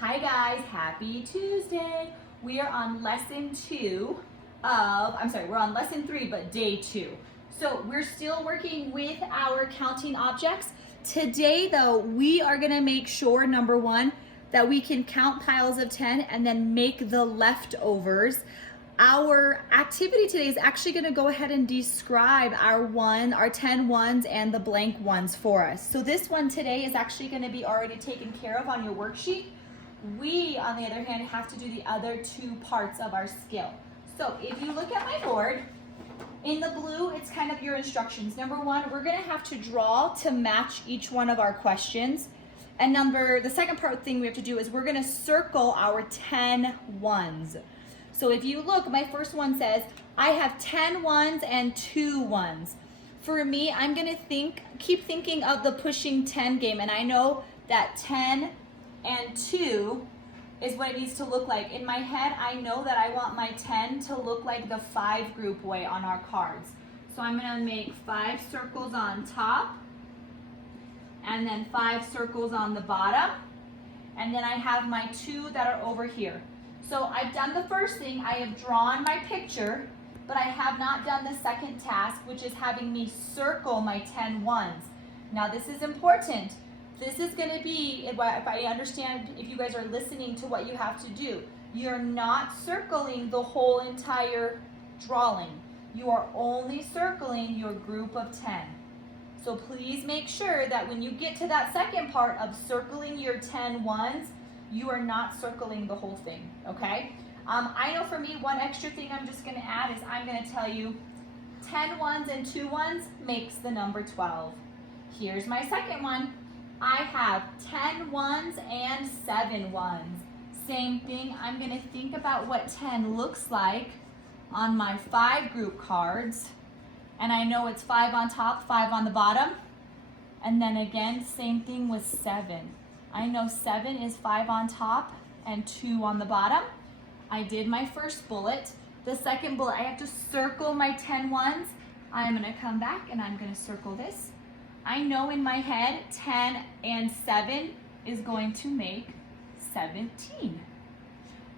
Hi guys, happy Tuesday. We are on lesson 2 of, we're on lesson 3, but day 2. So we're still working with our counting objects. Today though, we are gonna make sure, number 1, that we can count piles of 10 and then make the leftovers. Our activity today is actually going to go ahead and describe our 10 ones and the blank ones for us. So this one today is actually going to be already taken care of on your worksheet. We, on the other hand, have to do the other 2 parts of our skill. So if you look at my board, in the blue, it's kind of your instructions. Number 1, we're going to have to draw to match each one of our questions. And the second thing we have to do is we're going to circle our 10 ones. So if you look, my first one says, I have 10 ones and 2 ones. For me, I'm gonna keep thinking of the pushing 10 game, and I know that 10 and 2 is what it needs to look like. In my head, I know that I want my 10 to look like the 5 group way on our cards. So I'm gonna make 5 circles on top, and then 5 circles on the bottom, and then I have my 2 that are over here. So I've done the first thing, I have drawn my picture, but I have not done the second task, which is having me circle my 10 ones. Now this is important. This is gonna be, if I understand, if you guys are listening to what you have to do, you're not circling the whole entire drawing. You are only circling your group of 10. So please make sure that when you get to that second part of circling your 10 ones, you are not circling the whole thing, okay? I know for me, one extra thing I'm just gonna add is I'm gonna tell you 10 ones and 2 ones makes the number 12. Here's my second one. I have 10 ones and 7 ones. Same thing, I'm gonna think about what 10 looks like on my 5 group cards. And I know it's 5 on top, 5 on the bottom. And then again, same thing with 7. I know 7 is 5 on top and 2 on the bottom. I did my first bullet. The second bullet, I have to circle my 10 ones. I'm gonna come back and I'm gonna circle this. I know in my head 10 and 7 is going to make 17.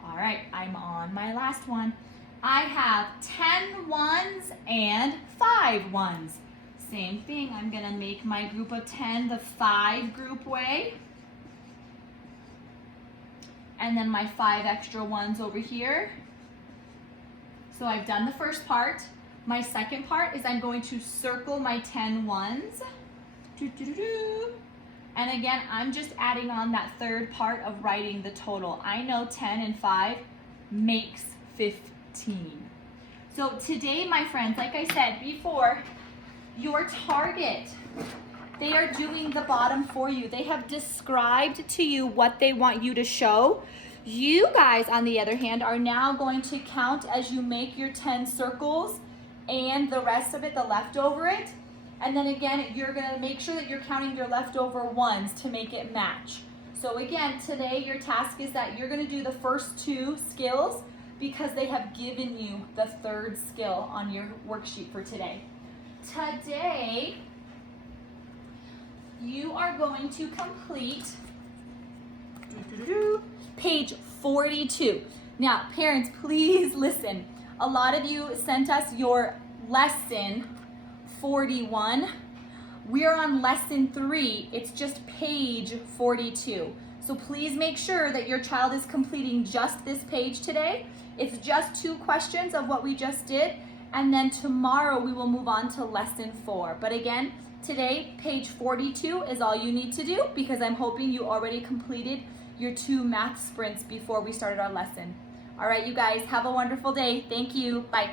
All right, I'm on my last one. I have 10 ones and 5 ones. Same thing, I'm gonna make my group of 10 the 5 group way. And then my 5 extra ones over here. So I've done the first part. My second part is I'm going to circle my 10 ones. And again, I'm just adding on that third part of writing the total. I know 10 and 5 makes 15. So today, my friends, like I said before, your target, they are doing the bottom for you. They have described to you what they want you to show. You guys, on the other hand, are now going to count as you make your 10 circles and the rest of it, the leftover it. And then again, you're gonna make sure that you're counting your leftover ones to make it match. So again, today your task is that you're gonna do the first 2 skills because they have given you the third skill on your worksheet for today. Today, you are going to complete page 42. Now, parents, please listen. A lot of you sent us your lesson 41. We're on lesson 3. It's just page 42. So please make sure that your child is completing just this page today. It's just 2 questions of what we just did. And then tomorrow we will move on to lesson 4. But again, today, page 42 is all you need to do because I'm hoping you already completed your 2 math sprints before we started our lesson. All right, you guys, have a wonderful day. Thank you. Bye.